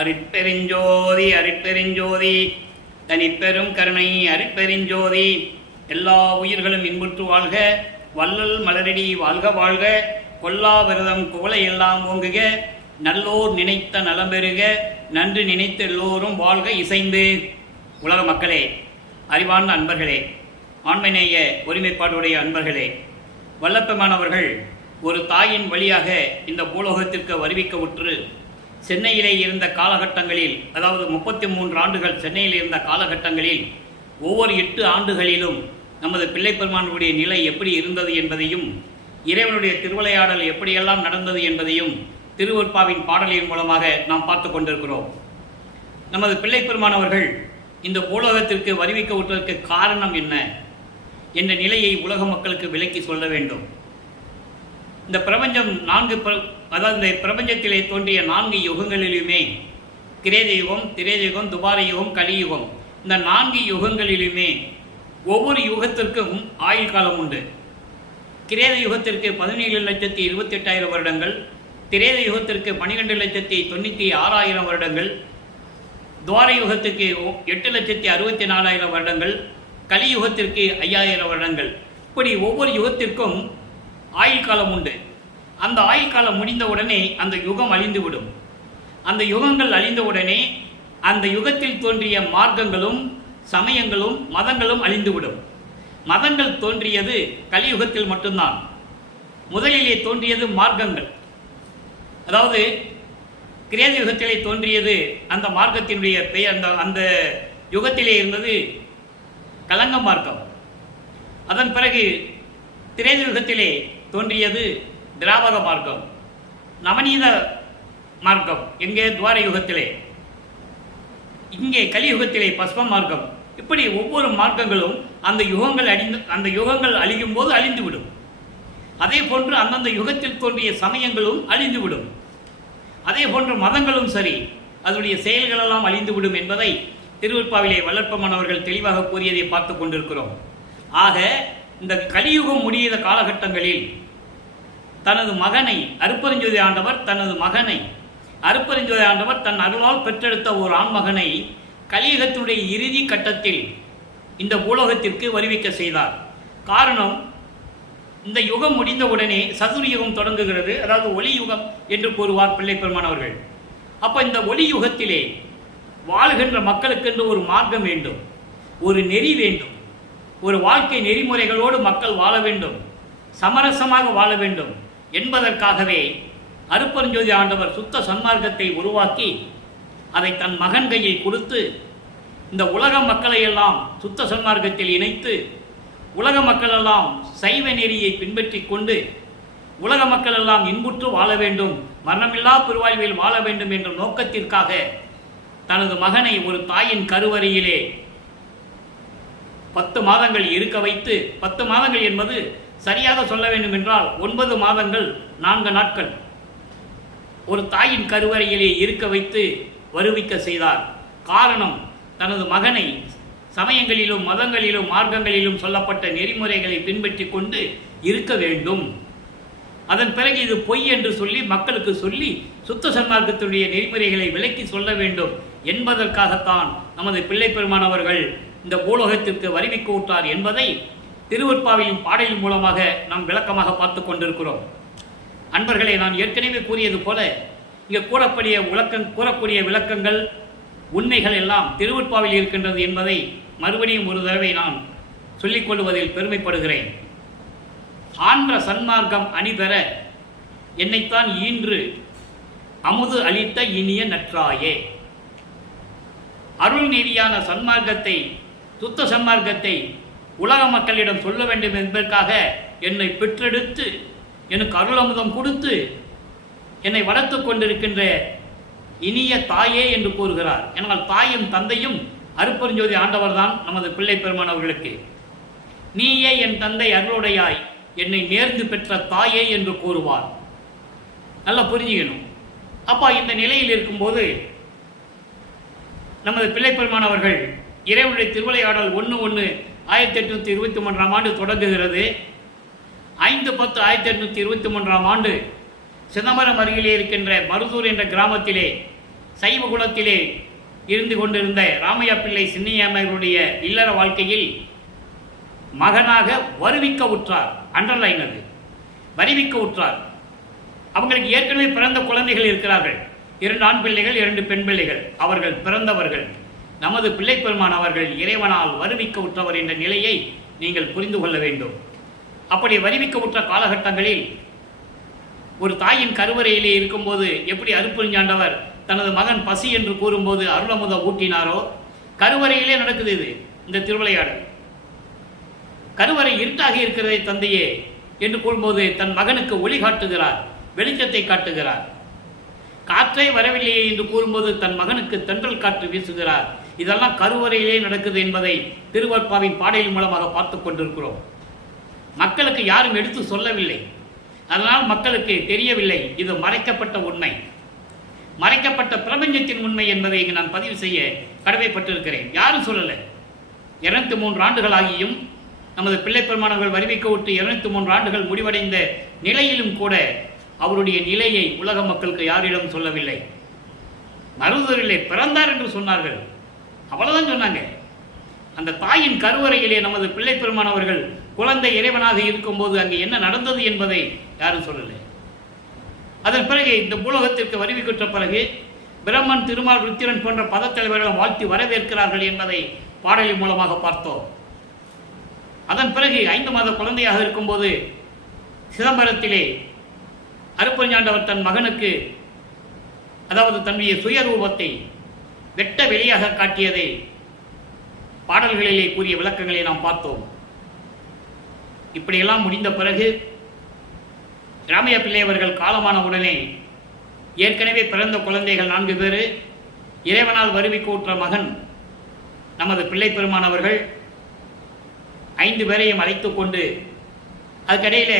அருட்பெருஞ்சோதி அருட்பெருஞ்சோதி தனிப்பெரும் கருணை அருட்பெருஞ்சோதி. எல்லா உயிர்களும் இன்புற்று வாழ்க, வள்ளல் மலரடி வாழ்க வாழ்க, கொல்லா விரதம் குவளை எல்லாம் ஓங்குக, நல்லோர் நினைத்த நலம் பெறுக, நன்று நினைத்த எல்லோரும் வாழ்க இசைந்து. உலக மக்களே, அறிவார்ந்த அன்பர்களே, ஆண்மைநேய ஒருமைப்பாடுடைய அன்பர்களே, வல்லப்பெருமானவர்கள் ஒரு தாயின் வழியாக இந்த பூலோகத்திற்கு வருவிக்க உற்று சென்னையிலே இருந்த காலகட்டங்களில், அதாவது 33 ஆண்டுகள் சென்னையில் இருந்த காலகட்டங்களில் ஒவ்வொரு 8 ஆண்டுகளிலும் நமது பிள்ளைப்பெருமானுடைய நிலை எப்படி இருந்தது என்பதையும், இறைவனுடைய திருவிளையாடல் எப்படியெல்லாம் நடந்தது என்பதையும் திருவருட்பாவின் பாடலின் மூலமாக நாம் பார்த்து கொண்டிருக்கிறோம். நமது பிள்ளைப்பெருமானவர்கள் இந்த பூலோகத்திற்கு வருவிக்க விட்டதற்கு காரணம் என்ன என்ற நிலையை உலக மக்களுக்கு விளக்கி சொல்ல வேண்டும். இந்த பிரபஞ்சம் அதாவது இந்த பிரபஞ்சத்திலே தோன்றிய 4 யுகங்களிலுமே, கிரேத யுகம், திரேத யுகம், துபார யுகம், கலியுகம், இந்த 4 யுகங்களிலுமே ஒவ்வொரு யுகத்திற்கும் ஆயுள் காலம் உண்டு. கிரேத யுகத்திற்கு 17,28,000 வருடங்கள், திரேத யுகத்திற்கு 12,96,000 வருடங்கள், துவார யுகத்திற்கு 8,64,000 வருடங்கள், கலியுகத்திற்கு 5,000 வருடங்கள். இப்படி ஒவ்வொரு யுகத்திற்கும் ஆயுள் காலம் உண்டு. அந்த ஆயுள் காலம் முடிந்தவுடனே அந்த யுகம் அழிந்துவிடும். அந்த யுகங்கள் அழிந்தவுடனே அந்த யுகத்தில் தோன்றிய மார்க்கங்களும் சமயங்களும் மதங்களும் அழிந்துவிடும். மதங்கள் தோன்றியது கலியுகத்தில் மட்டும்தான். முதலிலே தோன்றியது மார்க்கங்கள். அதாவது கிரேத யுகத்திலே தோன்றியது அந்த மார்க்கத்தினுடைய பெயர், அந்த யுகத்திலே இருந்தது கலங்க மார்க்கம். அதன் பிறகு திரேத யுகத்திலே தோன்றியது திராவக மார்க்கம், நவநீத மார்க்கம் எங்கே துவார யுகத்திலே, இங்கே கலியுகத்திலே பஸ்ம மார்க்கம். இப்படி ஒவ்வொரு மார்க்கங்களும் அந்த யுகங்கள் அழியும் போது அழிந்துவிடும். அதே போன்று அந்தந்த யுகத்தில் தோன்றிய சமயங்களும் அழிந்துவிடும். அதே போன்று மதங்களும் சரி, அதனுடைய செயல்களெல்லாம் அழிந்துவிடும் என்பதை திருவருட்பாவிலே வல்லற்பெருமானவர்கள் தெளிவாக கூறியதை பார்த்து கொண்டிருக்கிறோம். ஆக இந்த கலியுகம் முடியாத காலகட்டங்களில் தனது மகனை அருட்பெருஞ்சோதி ஆண்டவர் தன் அருளால் பெற்றெடுத்த ஒரு ஆண்மகனை கலியுகத்தினுடைய இறுதி கட்டத்தில் இந்த பூலோகத்திற்கு வருவிக்க செய்தார். காரணம், இந்த யுகம் முடிந்தவுடனே சதுர்யுகம் தொடங்குகிறது. அதாவது ஒளி யுகம் என்று கூறுவார் பிள்ளைப்பெருமானவர்கள். அப்போ இந்த ஒளி யுகத்திலே வாழ்கின்ற மக்களுக்கென்று ஒரு மார்க்கம் வேண்டும், ஒரு நெறி வேண்டும், ஒரு வாழ்க்கை நெறிமுறைகளோடு மக்கள் வாழ வேண்டும், சமரசமாக வாழ வேண்டும் என்பதற்காகவே அருட்பெருஞ்சோதி ஆண்டவர் சுத்த சன்மார்க்கத்தை உருவாக்கி அதை தன் மகன் கையில் கொடுத்து இந்த உலக மக்களை எல்லாம் சுத்த சன்மார்க்கத்தில் இணைத்து உலக மக்களெல்லாம் சைவ நெறியை பின்பற்றி கொண்டு உலக மக்கள் எல்லாம் இன்புற்று வாழ வேண்டும், மரணமில்லா பெருவாழ்வில் வாழ வேண்டும் என்ற நோக்கத்திற்காக தனது மகனை ஒரு தாயின் கருவறையிலே 10 மாதங்கள் இருக்க வைத்து, 10 மாதங்கள் என்பது சரியாக சொல்ல வேண்டும் என்றால் 9 மாதங்கள் 4 நாட்கள் ஒரு தாயின் கருவறையிலே இருக்க வைத்து வருவிக்க செய்தார். காரணம், தனது மகனை சமயங்களிலும் மதங்களிலும் மார்க்கங்களிலும் சொல்லப்பட்ட நெறிமுறைகளை பின்பற்றி கொண்டு இருக்க வேண்டும். அதன் பிறகு இது பொய் என்று சொல்லி மக்களுக்கு சொல்லி சுத்த சன்மார்க்கத்துடைய நெறிமுறைகளை விலக்கி சொல்ல வேண்டும் என்பதற்காகத்தான் நமது பிள்ளைப்பெருமானவர்கள் இந்த பூலோகத்திற்கு வருவிக்க விட்டார் என்பதை திருவருட்பாவின் பாடலின் மூலமாக நாம் விளக்கமாக பார்த்து கொண்டிருக்கிறோம். அன்பர்களே, நான் ஏற்கனவே கூறியது போல இங்கே கூறக்கூடிய விளக்கங்கள் உண்மைகள் எல்லாம் திருவருட்பாவில் இருக்கின்றது என்பதை மறுபடியும் ஒரு தடவை நான் சொல்லிக் கொள்வதில் பெருமைப்படுகிறேன். ஆன்ற சன்மார்க்கம் அணிதர என்னைத்தான் ஈன்று அமுது அளித்த இனிய நற்றாயே. அருள் நெறியான சன்மார்க்கத்தை, சுத்த சன்மார்க்கத்தை உலக மக்களிடம் சொல்ல வேண்டும் என்பதற்காக என்னை பெற்றெடுத்து எனக்கு அருளமுதம் கொடுத்து என்னை வளர்த்து கொண்டிருக்கின்ற இனிய தாயே என்று கூறுகிறார். என்னால் தாயும் தந்தையும் அருட்பெருஞ்சோதி ஆண்டவர் தான் நமது பிள்ளைப்பெருமானவர்களுக்கு. நீயே என் தந்தை அருளுடையாய் என்னை நேர்ந்து பெற்ற தாயே என்று கூறுவார். நல்லா புரிஞ்சுக்கணும். அப்பா இந்த நிலையில் இருக்கும்போது நமது பிள்ளைப்பெருமானவர்கள் இறைவனுடைய திருவிளையாடல் 1/1/1823 ஆண்டு தொடங்குகிறது. 5/10/1823 ஆண்டு சிதம்பரம் அருகிலே இருக்கின்ற மருதூர் என்ற கிராமத்திலே சைவ குலத்திலே இருந்து கொண்டிருந்த ராமையா பிள்ளை சின்னையாமையருடைய இல்லற வாழ்க்கையில் மகனாக வருவிக்க உற்றார். அண்டர்லைன் அது, வருவிக்க உற்றார். அவங்களுக்கு ஏற்கனவே பிறந்த குழந்தைகள் இருக்கிறார்கள். 2 ஆண் பிள்ளைகள், 2 பெண் பிள்ளைகள். அவர்கள் பிறந்தவர்கள். நமது பிள்ளை பெருமான் அவர்கள் இறைவனால் வருவிக்க உற்றவர் என்ற நிலையை நீங்கள் புரிந்து கொள்ள வேண்டும். அப்படி வருவிக்க உற்ற காலகட்டங்களில் ஒரு தாயின் கருவறையிலே இருக்கும்போது எப்படி அருட்பெருஞ்சாண்டவர் தனது மகன் பசி என்று கூறும்போது அருளமுத ஊட்டினாரோ, கருவறையிலே நடக்குது இது, இந்த திருவிளையாடல். கருவறை இருட்டாக இருக்கிறதை தந்தையே என்று கூறும்போது தன் மகனுக்கு ஒளி காட்டுகிறார், வெளிச்சத்தை காட்டுகிறார். காற்றே வரவில்லையே என்று கூறும்போது தன் மகனுக்கு தென்றல் காற்று வீசுகிறார். இதெல்லாம் கருவறையிலே நடக்குது என்பதை திருவற்பாவின் பாடலின் மூலமாக பார்த்து கொண்டிருக்கிறோம். மக்களுக்கு யாரும் எடுத்து சொல்லவில்லை, அதனால் மக்களுக்கு தெரியவில்லை. இது மறைக்கப்பட்ட உண்மை, மறைக்கப்பட்ட பிரபஞ்சத்தின் உண்மை என்பதை இங்கு நான் பதிவு செய்ய கடமைப்பட்டிருக்கிறேன். யாரும் சொல்லலை. 203 ஆண்டுகள் ஆகியும் நமது பிள்ளை பெருமானவர்கள் வருவிக்க விட்டு 203 ஆண்டுகள் முடிவடைந்த நிலையிலும் கூட அவருடைய நிலையை உலக மக்களுக்கு யாரிடம் சொல்லவில்லை. மருதூரிலே பிறந்தார் என்று சொன்னார்கள், அவ்வளவுதான் சொன்னாங்க. அந்த தாயின் கருவறையிலே நமது பிள்ளை பெருமானவர்கள் குழந்தை இறைவனாக இருக்கும்போது அங்கே என்ன நடந்தது என்பதை யாரும் சொல்லலை. அதன் பிறகு இந்த பூலோகத்திற்கு வருவிக்கின்ற பிறகு பிரம்மன், திருமால், ருத்திரன் போன்ற பதத்தலைவர்களை வாழ்த்தி வரவேற்கிறார்கள் என்பதை பாடலின் மூலமாக பார்த்தோம். அதன் பிறகு 5 மாத குழந்தையாக இருக்கும்போது சிதம்பரத்திலே அருட்பெருஞ்சாண்டவர் தன் மகனுக்கு, அதாவது தன்னுடைய சுயரூபத்தை வெட்ட வெளியாக காட்டியதை பாடல்களிலே கூறிய விளக்கங்களை நாம் பார்த்தோம். இப்படியெல்லாம் முடிந்த பிறகு ராமையா பிள்ளை அவர்கள் காலமான உடனே ஏற்கனவே பிறந்த குழந்தைகள் 4 பேர், இறைவனால் வருவிக்கூற்ற மகன் நமது பிள்ளை பெருமான் அவர்கள் 5 பேரையும் அழைத்து கொண்டு, அதுக்கடையில்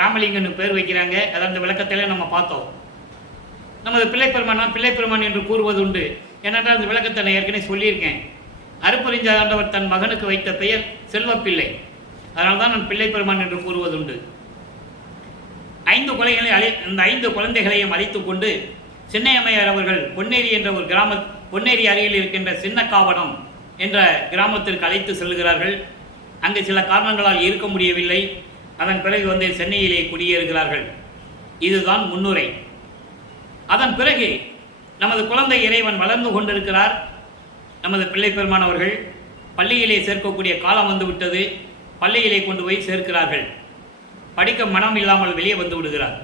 ராமலிங்கன்னு பேர் வைக்கிறாங்க. அது அந்த விளக்கத்திலே நம்ம பார்த்தோம். நமது பிள்ளை பெருமான் என்று கூறுவது உண்டு. ஏனென்றால் அந்த விளக்கத்தை நான் ஏற்கனவே சொல்லியிருக்கேன். அருட்பெருஞ்சாண்டவர் தன் மகனுக்கு வைத்த பெயர் செல்வப்பிள்ளை, அதனால தான் நான் பிள்ளை பெருமான் என்று கூறுவதுண்டு. 5 குழந்தைகளையும் அழைத்துக் கொண்டு சின்னையம்மையார் அவர்கள் பொன்னேரி என்ற ஒரு பொன்னேரி அருகில் இருக்கின்ற சின்னக்காவனம் என்ற கிராமத்திற்கு அழைத்து செல்கிறார்கள். அங்கு சில காரணங்களால் இருக்க முடியவில்லை. அதன் பிறகு வந்து சென்னையிலே குடியேறுகிறார்கள். இதுதான் முன்னுரை. அதன் பிறகு நமது குழந்தை இறைவன் வளர்ந்து கொண்டிருக்கிறார். நமது பிள்ளை பெருமான் அவர்கள் பள்ளியிலே சேர்க்கக்கூடிய காலம் வந்துவிட்டது. பள்ளியிலே கொண்டு போய் சேர்க்கிறார்கள். படிக்க மனம் இல்லாமல் வெளியே வந்து விடுகிறார்.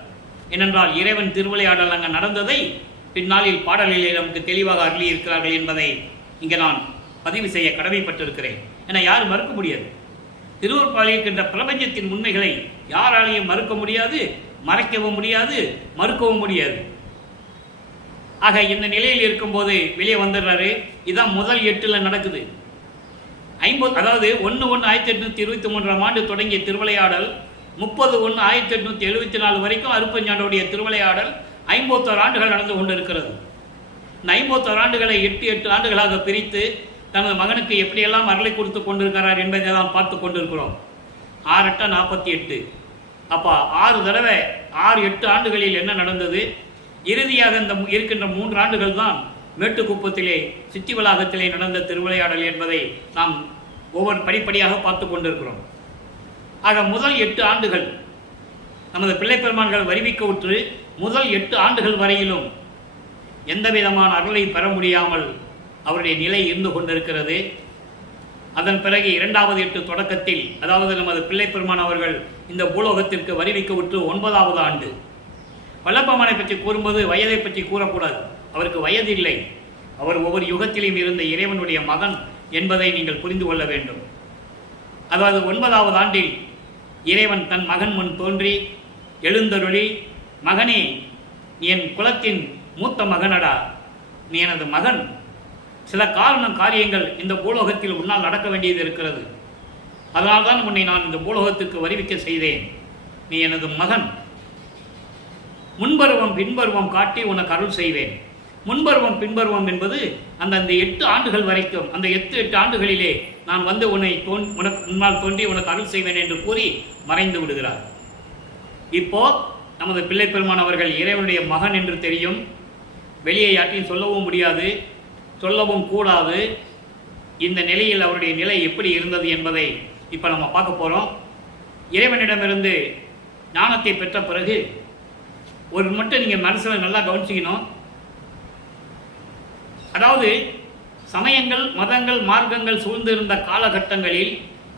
ஏனென்றால் இறைவன் திருவிளையாடல் அங்கே நடந்ததை பின்னாளில் பாடலிலே நமக்கு தெளிவாக அருளி இருக்கிறார்கள் என்பதை இங்கே நான் பதிவு செய்ய கடமைப்பட்டிருக்கிறேன். என யாரும் மறுக்க முடியாது. திருவருட்பாலில் இருக்கின்ற பிரபஞ்சத்தின் உண்மைகளை யாராலையும் மறுக்க முடியாது, மறைக்கவும் முடியாது, மறுக்கவும் முடியாது. ஆக இந்த நிலையில் இருக்கும்போது வெளியே வந்துடுறாரு. இதான் முதல் 8 நடக்குது. 1 1823 ஆண்டு தொடங்கிய திருவிளையாடல் 30/1/1874 வரைக்கும் அருட்பெருஞ்சாண்டவருடைய திருவிளையாடல் 51 ஆண்டுகள் நடந்து கொண்டிருக்கிறது. இந்த 51 ஆண்டுகளை 8 ஆண்டுகளாக பிரித்து தனது மகனுக்கு எப்படியெல்லாம் அருளை கொடுத்து கொண்டிருக்கிறார் என்பதை தான் பார்த்து கொண்டிருக்கிறோம். 6 8 48. அப்போ 6 தடவை 6-8 ஆண்டுகளில் என்ன நடந்தது? இறுதியாக இந்த இருக்கின்ற 3 ஆண்டுகள் தான் மேட்டுக்குப்பத்திலே சித்தி வளாகத்திலே நடந்த திருவிளையாடல் என்பதை நாம் ஒவ்வொரு படிப்படியாக பார்த்து கொண்டிருக்கிறோம். ஆக முதல் 8 ஆண்டுகள் நமது பிள்ளை பெருமான்கள் வருவிக்க உற்று முதல் 8 ஆண்டுகள் வரையிலும் எந்த விதமான அருளை பெற முடியாமல் அவருடைய நிலை இருந்து கொண்டிருக்கிறது. அதன் பிறகு 2வது 8 தொடக்கத்தில், அதாவது நமது பிள்ளை பெருமான் அவர்கள் இந்த பூலோகத்திற்கு வருவிக்க உற்று 9வது ஆண்டு. வல்லப்பெருமானை பற்றி கூறும்போது வயதை பற்றி கூறக்கூடாது. அவருக்கு வயது இல்லை. அவர் ஒவ்வொரு யுகத்திலும் இருந்த இறைவனுடைய மகன் என்பதை நீங்கள் புரிந்து கொள்ள வேண்டும். அதாவது 9வது ஆண்டில் இறைவன் தன் மகன் முன் தோன்றி எழுந்தருளி, மகனே, நீ என் குலத்தின் மூத்த மகனடா, நீ எனது மகன். சில காரியங்கள் இந்த பூலோகத்தில் உன்னால் நடக்க வேண்டியது இருக்கிறது. அதனால்தான் உன்னை நான் இந்த பூலோகத்திற்கு வருவிக்க செய்தேன். நீ எனது மகன். முன்பருவம் பின்பருவம் காட்டி உனக்கு அருள் செய்வேன். முன்பருவம் பின்பருவம் என்பது அந்த 8 ஆண்டுகள் வரைக்கும், அந்த 8 ஆண்டுகளிலே நான் வந்து உனக்கு முன்னால் தோன்றி உனக்கு அருள் செய்வேன் என்று கூறி மறைந்து விடுகிறார். இப்போ நமது பிள்ளை பெருமான் அவர்கள் இறைவனுடைய மகன் என்று தெரியும். வெளியே யாற்றையும் சொல்லவும் முடியாது, சொல்லவும் கூடாது. இந்த நிலையில் அவருடைய நிலை எப்படி இருந்தது என்பதை இப்போ நம்ம பார்க்க போகிறோம். இறைவனிடமிருந்து ஞானத்தை பெற்ற பிறகு ஒரு மட்டும் நீங்கள் மனசில் நல்லா கவனிச்சிக்கணும். அதாவது சமயங்கள், மதங்கள், மார்க்கங்கள் சூழ்ந்திருந்த காலகட்டங்களில்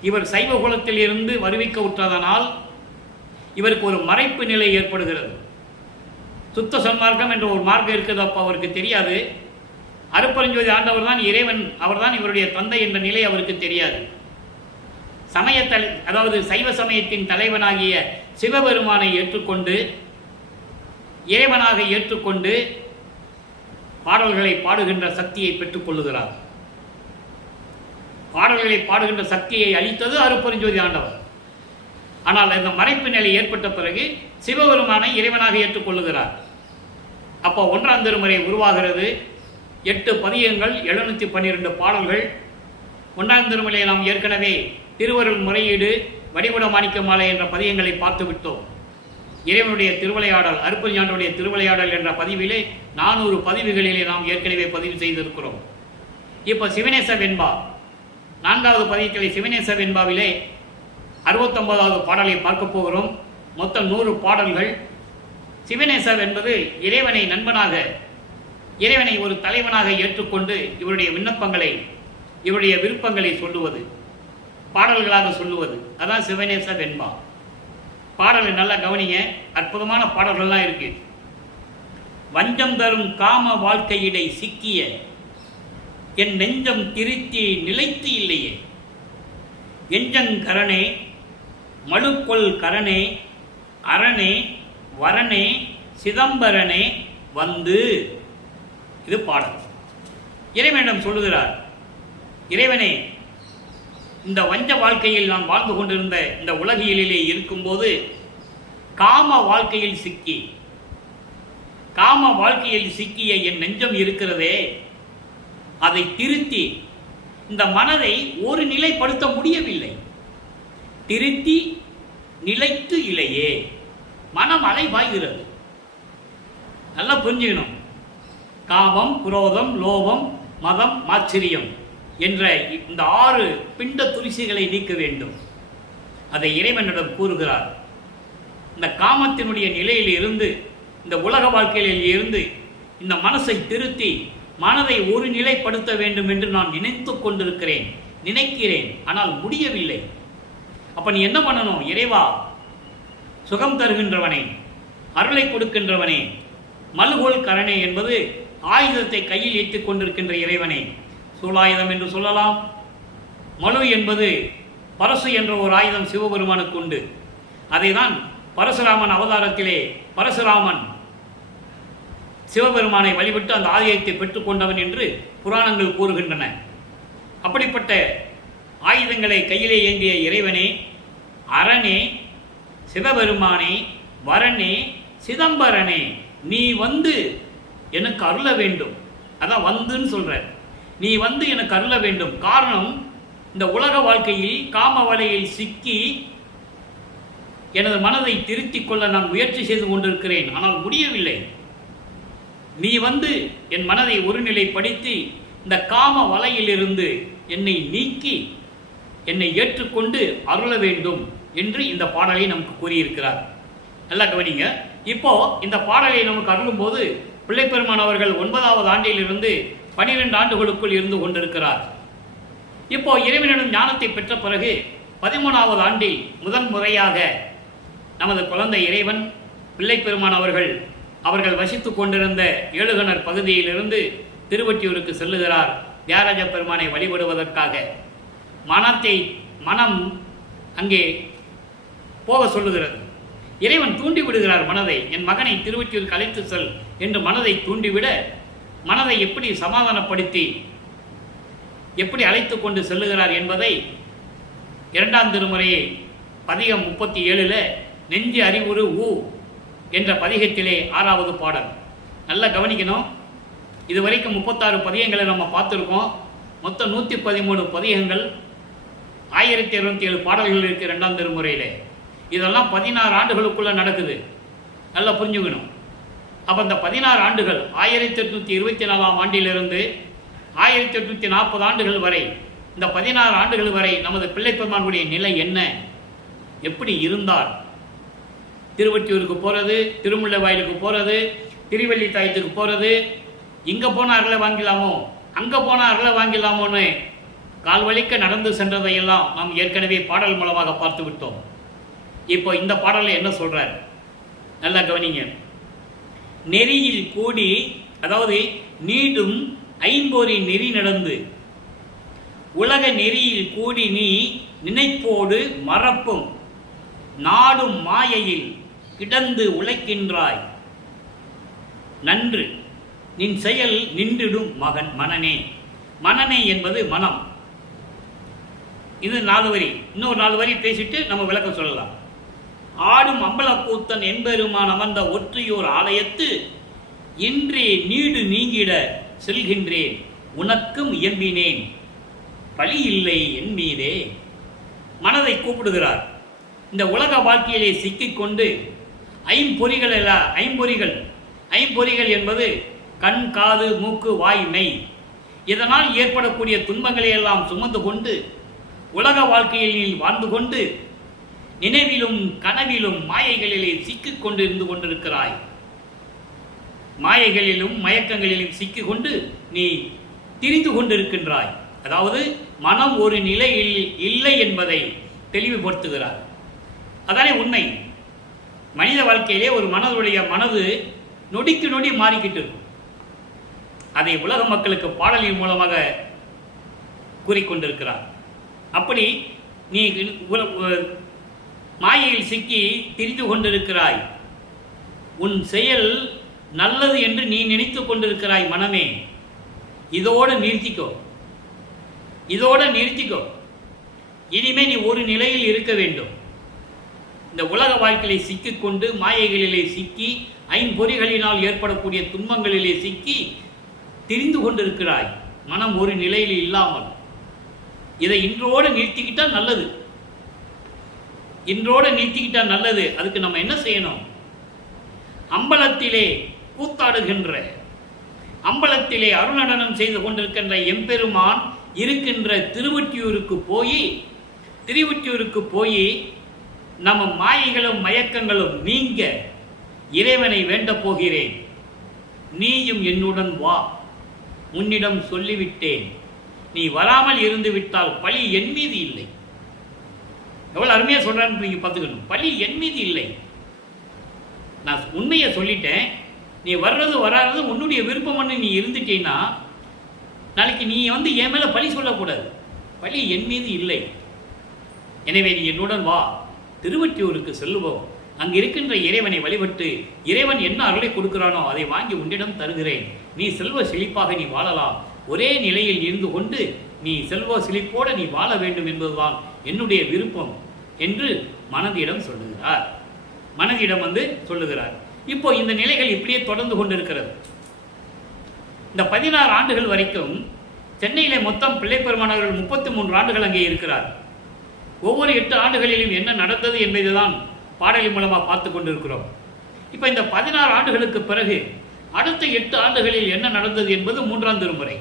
இவர் சைவ குலத்தில் இருந்து வருவிக்க உற்றதனால் இவருக்கு ஒரு மறைப்பு நிலை ஏற்படுகிறது. சுத்த சன்மார்க்கம் என்ற ஒரு மார்க்கம் இருக்குது, அப்போ அவருக்கு தெரியாது. அருட்பெருஞ்சோதி ஆண்டவர் தான் இறைவன், அவர்தான் இவருடைய தந்தை என்ற நிலை அவருக்கு தெரியாது. அதாவது சைவ சமயத்தின் தலைவனாகிய சிவபெருமானை ஏற்றுக்கொண்டு, இறைவனாக ஏற்றுக்கொண்டு பாடல்களை பாடுகின்ற சக்தியை பெற்றுக் கொள்ளுகிறார். பாடல்களை பாடுகின்ற சக்தியை அளித்தது அருட்பெருஞ்சோதி ஆண்டவர். ஆனால் இந்த மறைப்பு நிலை ஏற்பட்ட பிறகு சிவபெருமானை இறைவனாக ஏற்றுக்கொள்ளுகிறார். அப்போ 1ஆம் திருமுறை உருவாகிறது. 8 பதியங்கள், 712 பாடல்கள். 1ஆம் திருமுறையை நாம் ஏற்கனவே திருவருள் முறையீடு, வடிவுட மாணிக்க மாலை என்ற பதியங்களை பார்த்து விட்டோம். இறைவனுடைய திருவிளையாடல், அருட்பெருஞ்சாண்டவருடைய திருவிளையாடல் என்ற பதிவிலே 400 பதிவுகளிலே நாம் ஏற்கனவே பதிவு செய்திருக்கிறோம். இப்போ சிவநேச வெண்பா 4வது பதியத்திலே சிவநேச வெண்பாவிலே 69வது பாடலை பார்க்க போகிறோம். மொத்தம் 100 பாடல்கள். சிவநேசர் என்பது இறைவனை நண்பனாக, இறைவனை ஒரு தலைவனாக ஏற்றுக்கொண்டு இவருடைய விண்ணப்பங்களை, இவருடைய விருப்பங்களை சொல்லுவது, பாடல்களாக சொல்லுவது, அதான் சிவநேச வெண்பா. பாடலை நல்லா கவனிங்க, அற்புதமான பாடல்கள்லாம் இருக்கு. வஞ்சம் தரும் காம வாழ்க்கையிடை சிக்கிய என் நெஞ்சம் திருத்தி நிலைத்து இல்லையே, எஞ்சங்கரணே மழுக்கொள் கரணே அரணே வரனே சிதம்பரனே வந்து. இது பாடல். இறைவனிடம் சொல்லுகிறார், இறைவனே, இந்த வஞ்ச வாழ்க்கையில் நான் வாழ்ந்து கொண்டிருந்த இந்த உலகியலிலே இருக்கும்போது காம வாழ்க்கையில் சிக்கிய என் நெஞ்சம் இருக்கிறதே, அதை திருத்தி இந்த மனதை ஒரு நிலைப்படுத்த முடியவில்லை. திருத்தி நிலைத்து இல்லையே, மனம் அலைபாய்கிறது. நல்லா புரிஞ்சுக்கணும். காமம், குரோதம், லோபம், மதம், மாச்சரியம் என்ற இந்த 6 பிண்ட துரிசிகளை நீக்க வேண்டும். அதை இறைவனிடம் கூறுகிறார். இந்த காமத்தினுடைய நிலையில் இருந்து, இந்த உலக வாழ்க்கையில் இருந்து இந்த மனசை திருத்தி மனதை ஒரு நிலைப்படுத்த வேண்டும் என்று நான் நினைத்து கொண்டிருக்கிறேன், நினைக்கிறேன், ஆனால் முடியவில்லை. அப்ப நீ என்ன பண்ணணும்? இறைவா, சுகம் தருகின்றவனே, அருளை கொடுக்கின்றவனே, மல்கோல் கரணே என்பது ஆயுதத்தை கையில் ஏற்றிக் கொண்டிருக்கின்ற இறைவனே. சூலாயுதம் என்று சொல்லலாம். மலு என்பது பரசு என்ற ஒரு ஆயுதம் சிவபெருமானுக்கு உண்டு. அதைதான் பரசுராமன் அவதாரத்திலே பரசுராமன் சிவபெருமானை வழிபட்டு அந்த ஆயுதத்தை பெற்றுக்கொண்டவன் என்று புராணங்கள் கூறுகின்றன. அப்படிப்பட்ட ஆயுதங்களை கையிலே ஏந்திய இறைவனே, அரணே, சிவபெருமானே, வரனே, சிதம்பரனே, நீ வந்து எனக்கு அருள வேண்டும். அதான் வந்துன்னு சொல்ற. நீ வந்து எனக்கு அருள வேண்டும். காரணம், இந்த உலக வாழ்க்கையில் காம வலையில் சிக்கி எனது மனதை திருத்திக் கொள்ள நான் முயற்சி செய்து கொண்டிருக்கிறேன், ஆனால் முடியவில்லை. நீ வந்து என் மனதை ஒருநிலைப்படுத்தி இந்த காம வலையிலிருந்து என்னை நீக்கி என்னை ஏற்றுக்கொண்டு அருள வேண்டும் என்று இந்த பாடலை நமக்கு கூறியிருக்கிறார். நல்லா கவனிங்க. இப்போ இந்த பாடலை நமக்கு அருளும் போது பிள்ளைப்பெருமான் அவர்கள் 9வது ஆண்டிலிருந்து 12 ஆண்டுகளுக்குள் இருந்து கொண்டிருக்கிறார். இப்போ இறைவனிடம் ஞானத்தை பெற்ற பிறகு 13வது ஆண்டில் முதன் முறையாக நமது குழந்தை இறைவன் பிள்ளைப்பெருமான் அவர்கள் வசித்து கொண்டிருந்த ஏழுகணர் பகுதியிலிருந்து திருவொற்றியூருக்கு செல்லுகிறார். தியாகராஜ பெருமானை வழிபடுவதற்காக மனம் அங்கே போக சொல்லுகிறது. இறைவன் தூண்டி விடுகிறார் மனதை. என் மகனை திருவொற்றியூருக்கு அழைத்து செல் என்று மனதை தூண்டிவிட, மனதை எப்படி சமாதானப்படுத்தி எப்படி அழைத்து கொண்டு செல்லுகிறார் என்பதை 2ஆம் திருமுறையை பதிகம் 37 நெஞ்சு அறிவுறு ஊ என்ற பதிகத்திலே 6வது பாடல். நல்லா கவனிக்கணும். இதுவரைக்கும் 36 பதிகங்களை நம்ம பார்த்துருக்கோம். மொத்தம் 113 பதிகங்கள், 1207 பாடல்கள் இருக்குது 2ஆம் திருமுறையிலே. இதெல்லாம் 16 ஆண்டுகளுக்குள்ள நடக்குது. நல்லா புரிஞ்சுக்கணும். அப்போ இந்த 16 ஆண்டுகள் 1824ஆம் ஆண்டிலிருந்து 1840 ஆண்டுகள் வரை, இந்த 16 ஆண்டுகள் வரை நமது பிள்ளைப்பெருமானுடைய நிலை என்ன, எப்படி இருந்தார்? திருவொற்றியூருக்கு போகிறது, திருமுல்லை வாயிலுக்கு போகிறது, திருவல்லித்தாயத்துக்கு போகிறது, இங்கே போனால் அருளை வாங்கிலாமோ அங்கே போனால் அருளை வாங்கிலாமோன்னு கால்வழிக்க நடந்து சென்றதையெல்லாம் நாம் ஏற்கனவே பாடல் மூலமாக பார்த்து விட்டோம். இப்போ இந்த பாடலில் என்ன சொல்கிறார் நல்லா கவனிங்க. நெறியில் கூடி, அதாவது நீடும் ஐம்பொறி நெறி நடந்து உலக நெறியில் கூடி நீ நினைப்போடு மறப்பும் நாடும் மாயையில் கிடந்து உழைக்கின்றாய். நன்று நின் செயல் நின்றிடும் மனனே. மனனே என்பது மனம். இது 4 வரி. இன்னொரு 4 வரி பேசிட்டு நம்ம விளக்கம் சொல்லலாம். ஆடும் அம்பலக்கூத்தன் என்பெருமான் அமர்ந்த ஒற்றியோர் ஆலயத்து இன்றே நீடு நீங்கிட செல்கின்றேன், உனக்கும் இயம்பினேன் பழி இல்லை என் மீதே. மனதை கூப்பிடுகிறார். இந்த உலக வாழ்க்கையிலே சிக்கிக்கொண்டு ஐம்பொறிகள் என்பது கண், காது, மூக்கு, வாய், மெய், இதனால் ஏற்படக்கூடிய துன்பங்களை எல்லாம் சுமந்து கொண்டு உலக வாழ்க்கையில் வாழ்ந்து கொண்டு நினைவிலும் கனவிலும் மாயைகளிலே சிக்கிக் கொண்டு இருந்து கொண்டிருக்கிறாய். மாயைகளிலும் மயக்கங்களிலும் சிக்கிக்கொண்டு நீ திரிந்து கொண்டிருக்கின்றாய். அதாவது மனம் ஒரு நிலையில் இல்லை என்பதை தெளிவுபடுத்துகிறார். அதானே உண்மை. மனித வாழ்க்கையிலே ஒரு மனது நொடிக்கு நொடி மாறிக்கிட்டு இருக்கும். அதை உலக மக்களுக்கு பாடலின் மூலமாக கூறிக்கொண்டிருக்கிறார். அப்படி நீ மாயையில் சிக்கி திரிந்து கொண்டிருக்கிறாய். உன் செயல் நல்லது என்று நீ நினைத்து கொண்டிருக்கிறாய். மனமே, இதோடு நிறுத்திக்கோ. இனிமே நீ ஒரு நிலையில் இருக்க வேண்டும். இந்த உலக வாழ்க்கையை சிக்கிக்கொண்டு மாயைகளிலே சிக்கி ஐம்பொறிகளினால் ஏற்படக்கூடிய துன்பங்களிலே சிக்கி திரிந்து கொண்டிருக்கிறாய். மனம் ஒரு நிலையில் இல்லாமல். இதை இன்றோடு நிறுத்திக்கிட்டால் நல்லது. அதுக்கு நம்ம என்ன செய்யணும்? அம்பலத்திலே கூத்தாடுகின்ற, அம்பலத்திலே அருணடனம் செய்து கொண்டிருக்கின்ற எம்பெருமான் இருக்கின்ற திருவொற்றியூருக்கு போய் நம்ம மாயைகளும் மயக்கங்களும் நீங்க இறைவனை வேண்ட போகிறேன். நீயும் என்னுடன் வா, உன்னிடம் சொல்லிவிட்டேன். நீ வராமல் இருந்து விட்டால் பழி என் மீது இல்லை. எவ்வளவு அருமையா சொல்றான்னு நீங்க பார்த்துக்கணும். பழி என் மீது இல்லை. நான் உண்மையை சொல்லிட்டேன். நீ வர்றது வராது உன்னுடைய விருப்பம்னு நீ இருந்துட்டீன்னா நாளைக்கு நீ என் மேல பழி சொல்லக்கூடாது. பழி என் மீது இல்லை. எனவே நீ என்னுடன் வா, திருவொற்றியூருக்கு செல்லுவோம். அங்கு இருக்கின்ற இறைவனை வழிபட்டு இறைவன் என்ன அருளை கொடுக்கிறானோ அதை வாங்கி உன்னிடம் தருகிறேன். நீ செல்வ செழிப்பாக நீ வாழலாம். ஒரே நிலையில் இருந்து கொண்டு நீ செல்வ செழிப்போடு நீ வாழ வேண்டும் என்பதுதான் என்னுடைய விருப்பம் என்று மனதிடம் சொல்லுகிறார். இப்போ இந்த நிலைகள் இப்படியே தொடர்ந்து கொண்டிருக்கிறது. இந்த 16 ஆண்டுகள் வரைக்கும் சென்னையிலே மொத்தம் பிள்ளைப்பெருமானவர்கள் 33 ஆண்டுகள் அங்கே இருக்கிறார். ஒவ்வொரு 8 ஆண்டுகளிலும் என்ன நடந்தது என்பதுதான் பாடலின் மூலமாக பார்த்து கொண்டிருக்கிறோம். இப்போ இந்த 16 ஆண்டுகளுக்கு பிறகு அடுத்த 8 ஆண்டுகளில் என்ன நடந்தது என்பது 3ஆம் திருமுறை.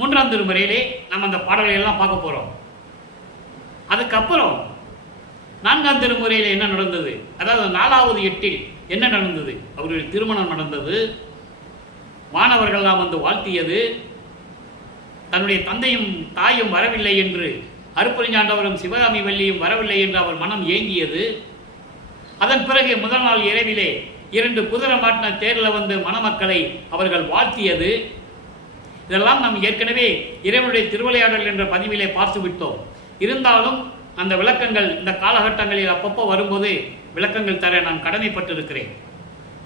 3ஆம் திருமுறையிலே நம்ம அந்த பாடல்களை எல்லாம் பார்க்க போறோம். அதுக்கப்புறம் 4ஆம் திருமுறையில் என்ன நடந்தது, அதாவது 4வது 8இல் என்ன நடந்தது? அவருடைய திருமணம் நடந்தது, மாணவர்கள்லாம் வந்து வாழ்த்தியது, தன்னுடைய தந்தையும் தாயும் வரவில்லை என்று, அருப்பெருஞ்சாண்டவரும் சிவகாமி வள்ளியும் வரவில்லை என்று அவர் மனம் ஏங்கியது. அதன் பிறகு முதல் நாள் இரவிலே 2 குதிரை மாட்டின தேரில் வந்து மணமக்களை அவர்கள் வாழ்த்தியது. இதெல்லாம் நாம் ஏற்கனவே இறைவனுடைய திருவிளையாடல் என்ற பதிவிலே பார்த்து விட்டோம். இருந்தாலும் அந்த விளக்கங்கள் இந்த காலகட்டங்களில் அப்பப்போ வரும்போது விளக்கங்கள் தர நான் கடமைப்பட்டிருக்கிறேன்.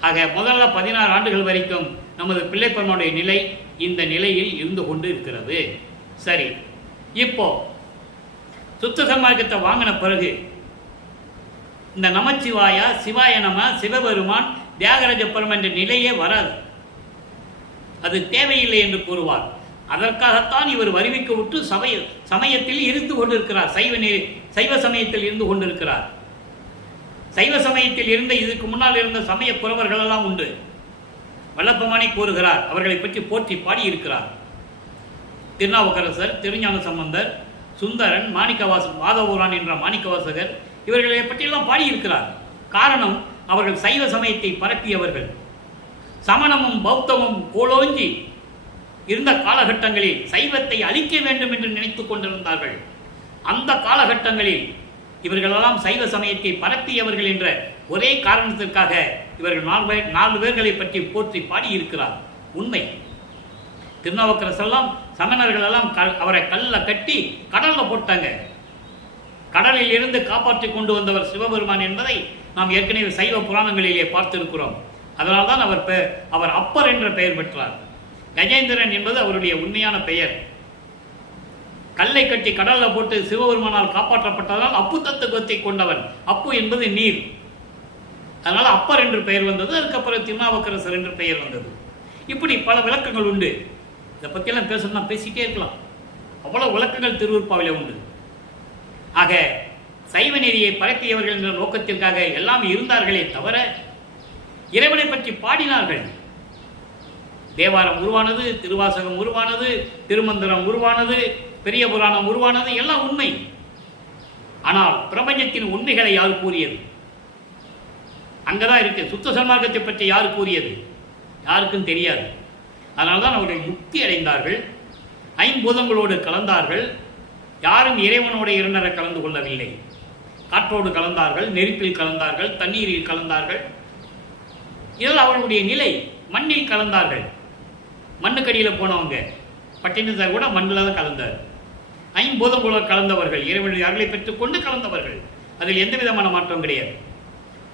ஆக முதல்ல 16 ஆண்டுகள் வரைக்கும் நமது பிள்ளைப்பெருமானுடைய நிலை இந்த நிலையில் இருந்து கொண்டு இருக்கிறது. சரி, இப்போ சுத்த சன்மார்க்கத்தை வாங்கின பிறகு இந்த நமச்சிவாயா, சிவாய நம, சிவபெருமான், தியாகராஜ பெருமான் என்ற நிலையே வராது. அது தேவையில்லை என்று கூறுவார். அதற்காகத்தான் இவர் வருவிக்க விட்டு சமயத்தில் இருந்து கொண்டிருக்கிறார். சைவ சமயத்தில் இருந்து கொண்டிருக்கிறார். சைவ சமயத்தில் இருந்த இதுக்கு முன்னால் இருந்த சமய புறவர்கள் எல்லாம் உண்டு. வல்லப்பமானி கூறுகிறார், அவர்களை பற்றி போற்றி பாடியிருக்கிறார். திருநாவுக்கரசர், திருஞான சம்பந்தர், சுந்தரன், மாணிக்கவாசன், மாதவூரான் என்ற மாணிக்கவாசகர் இவர்களை பற்றியெல்லாம் பாடியிருக்கிறார். காரணம், அவர்கள் சைவ சமயத்தை பரப்பியவர்கள். சமணமும் பௌத்தமும் கோலோஞ்சி இருந்த காலகட்டங்களில் சைவத்தை அழிக்க வேண்டும் என்று நினைத்துக் கொண்டிருந்தார்கள். அந்த காலகட்டங்களில் இவர்களெல்லாம் சைவ சமயத்தை பரப்பியவர்கள் என்ற ஒரே காரணத்திற்காக இவர்கள் 4 பேர்களை பற்றி போற்றி பாடியிருக்கிறார். உண்மை. திருநாவுக்கரசெல்லாம் சமணர்கள் எல்லாம் அவரை கல்ல கட்டி கடல்ல போட்டாங்க. கடலில் இருந்து காப்பாற்றி கொண்டு வந்தவர் சிவபெருமான் என்பதை நாம் ஏற்கனவே சைவ புராணங்களிலே பார்த்திருக்கிறோம். அதனால்தான் அவர் அப்பர் என்ற பெயர் பெற்றார். கஜேந்திரன் என்பது அவருடைய உண்மையான பெயர். கல்லை கட்டி கடல்ல போட்டு சிவபெருமானால் காப்பாற்றப்பட்டதால் அப்பு தத்துவத்தை கொண்டவன். அப்பு என்பது நீர். அதனால அப்பர் என்று பெயர் வந்தது. அதுக்கப்புறம் திருநாவுக்கரசர் என்று பெயர் வந்தது. இப்படி பல விளக்கங்கள் உண்டு. இதை பற்றியெல்லாம் பேசணும்னா பேசிட்டே இருக்கலாம். அவ்வளவு விளக்கங்கள் திருவருட்பாவிலே உண்டு. ஆக சைவ நெறியை பரப்பியவர்கள் என்ற நோக்கத்திற்காக எல்லாம் இருந்தார்களே தவிர இறைவனை பற்றி பாடினார்கள். தேவாரம் உருவானது, திருவாசகம் உருவானது, திருமந்திரம் உருவானது, பெரிய புராணம் உருவானது, எல்லாம் உண்மை. ஆனால் பிரபஞ்சத்தின் உண்மைகளை யார் கூறியது? அங்கதான் இருக்கு. சுத்த சன்மார்க்கத்தை பற்றி யார் கூறியது? யாருக்கும் தெரியாது. அதனால்தான் அவர்கள் முக்தி அடைந்தார்கள், ஐம்பூதங்களோடு கலந்தார்கள். யாரும் இறைவனோட இரண்டரை கலந்து கொள்ளவில்லை. காற்றோடு கலந்தார்கள், நெருப்பில் கலந்தார்கள், தண்ணீரில் கலந்தார்கள். இதெல்லாம் அவர்களுடைய நிலை. மண்ணில் கலந்தார்கள். மண்ணுக்கடியில் போனவங்க பட்டினத்தார் கூட மண்ணில் தான் கலந்தார். ஐம்பூதங்களோடு கலந்தவர்கள், இறைவனுடைய அருளை பெற்றுக்கொண்டு கலந்தவர்கள். அதில் எந்த விதமான மாற்றம் கிடையாது.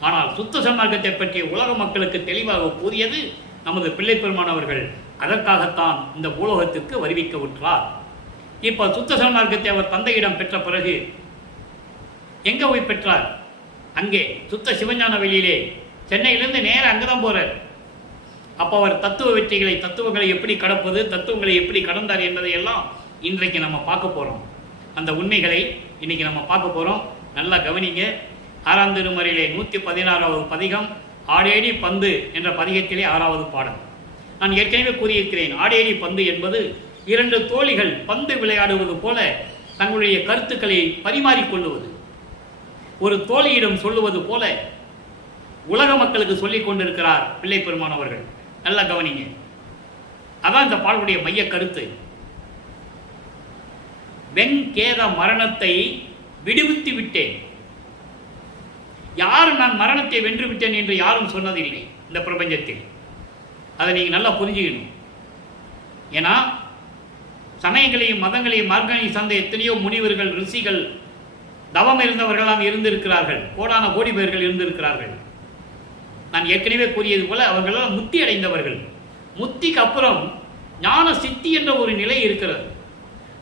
ஆனால் சுத்த சன்மார்க்கத்தை பற்றி உலக மக்களுக்கு தெளிவாக கூறியது நமது பிள்ளை பெருமானவர்கள். அதற்காகத்தான் இந்த பூலோகத்திற்கு வருவிக்க விட்டார். இப்போ சுத்த சன்மார்க்கத்தை அவர் தந்தையிடம் பெற்ற பிறகு எங்கே போய் பெற்றார்? அங்கே சுத்த சிவஞான வெளியிலே சென்னையிலிருந்து நேரம் அங்கே தான் போகிறார். அப்போ அவர் தத்துவங்களை எப்படி கடப்பது, தத்துவங்களை எப்படி கடந்தார் என்பதை எல்லாம் இன்றைக்கு நம்ம பார்க்க போகிறோம். அந்த உண்மைகளை இன்னைக்கு நம்ம பார்க்க போகிறோம். நல்லா கவனிங்க. 6ஆம் திருமுறையிலே 116வது பதிகம் ஆடேடி பந்து என்ற பதிகத்திலே 6வது பாடல். நான் ஏற்கனவே கூறியிருக்கிறேன். ஆடேடி பந்து என்பது 2 தோழிகள் பந்து விளையாடுவது போல தங்களுடைய கருத்துக்களை பரிமாறிக்கொள்ளுவது. ஒரு தோழியிடம் சொல்லுவது போல உலக மக்களுக்கு சொல்லிக் கொண்டிருக்கிறார் பிள்ளை பெருமானவர்கள். நல்லா கவனிங்க. அதான் இந்த பாடலுடைய மைய கருத்து. வெங்கேத மரணத்தை விடுவித்து விட்டேன். யாரும் நான் மரணத்தை வென்று விட்டேன் என்று யாரும் சொன்னதில்லை இந்த பிரபஞ்சத்தில். அதை நீங்கள் நல்லா புரிஞ்சுக்கணும். ஏன்னா சமயங்களையும் மதங்களையும் மார்க்கங்களையும் சார்ந்த எத்தனையோ முனிவர்கள், ரிஷிகள், தவம் இருந்தவர்களாம் இருந்திருக்கிறார்கள். கோடான கோடி பேர்கள் இருந்திருக்கிறார்கள். நான் ஏற்கனவே கூறியது போல அவர்களெல்லாம் முத்தி அடைந்தவர்கள். முத்திக்கு அப்புறம் ஞான சித்தி என்ற ஒரு நிலை இருக்கிறது.